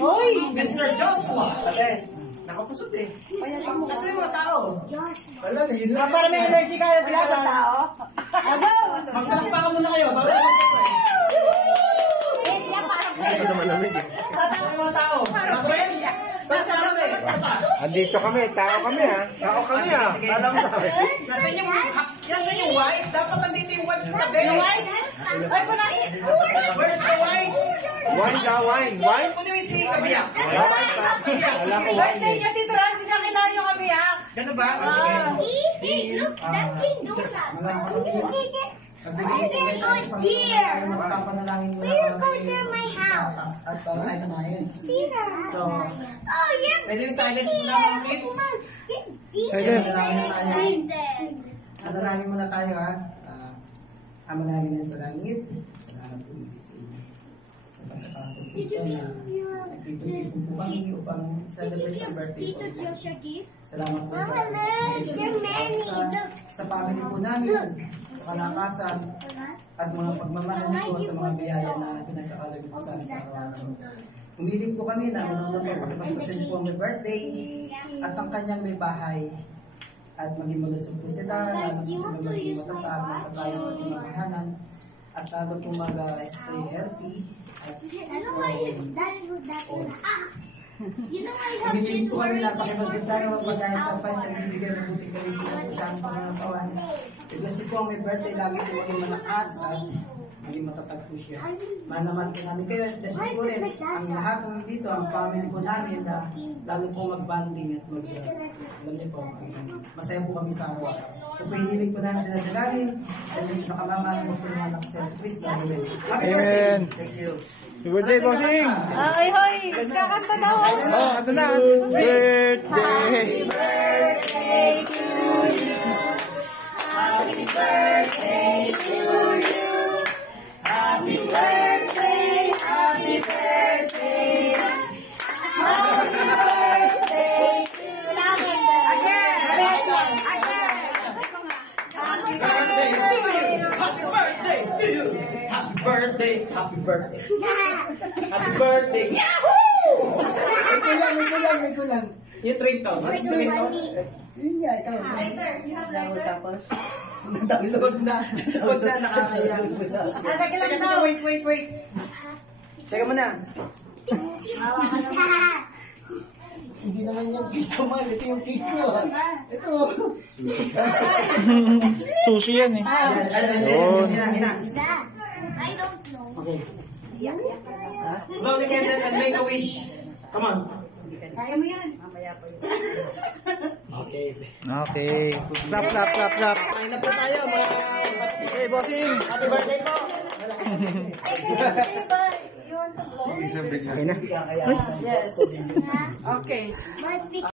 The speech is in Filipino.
Hoy! Mr. Joshua! Okay. Nakapusot eh. Kasi yung mga tao. Wala na, yun lang. Para may energy ka na sa tao. Agaw! Magpalakpakan muna kayo. Bago na Ito naman namin. Kasi yung mga tao. Nakapres? Basta ako eh. Andito kami, tao kami ha. Tao kami ha. Alam mo namin. Kasi yung white, dapat nandito yung white sa tabi. Yung white? Ay, kunain! Where's the white? Wine ka, wine. Wine? Pwede mo yung si Kabiyak. Wala ko wine Birthday eh. ka, Tito Raz. Hindi na kailangan yung kabiyak. Gano'n ba? Hey, look, that can do that. I'm gonna go there. We're going to my house. At para ay kumain. See that? So, Oh, yeah. pwede yung silence muna mga kids. Manalangin muna tayo ha. Ama namin yan sa langit. Salamat po muli sa inyo. Sa pagkakataon po na nagpipipin po kami upang celebrate ang birthday po. Salamat po sa family po namin, sa kalakasan, at mga pagmamahal po sa mga biyaya na pinagkakalagay po sa amin sa araw-araw. Humiling po kami na unang pagpapasin po ang may birthday at ang kanyang may bahay. At maging malusog po sila, lalo po sila maging matatag, makatayos sa ating makahanan, at lalo po mag-stay healthy. At humiling po kami na pakipag-isara magpagdahil sa pansya ng bibigyan ng buting kayo sila po sa aming pangangatawan. Kasi po ang may birthday lagi po maging malakas at maging matatag po siya. Manaman po namin kayo. Kasi po rin, ang lahat ng dito, ang family po namin, na lalo po mag-banding at alam niyo po, masaya po kami sa araw-araw. Kung po hiniling po namin dinadalangin, sa inyong pinakamamahal mo po ng anak sa Jesus Cristo. Amen. Happy birthday! Thank you. Happy birthday, bossing! Ay, hoy! Kakanta daw! Oh, ito na! Birthday! Happy birthday to you! Happy birthday to you! Happy birthday! Happy birthday! Happy birthday to you! Again! Happy birthday to you! Happy birthday to you! Happy birthday! Happy birthday! Happy birthday! Yahoo! May kulang. Yung ringtone. What's the ringtone? Yun nga, ikaw. Tapos? Huwag na nakakaya. Teka, wait. Teka muna. Hindi naman yung kiko man. Ito yung kiko. Ito. Sushi yan eh. Hina. I don't know. Okay. Blow the candle and make a wish. Come on. Kaya mo yan. Mamaya pa yun. Okay. Okay. Clap. Kain na po tayo mga... Hey, bossing! Happy birthday po! You want to blow? Isang bigla. Yes. Okay. But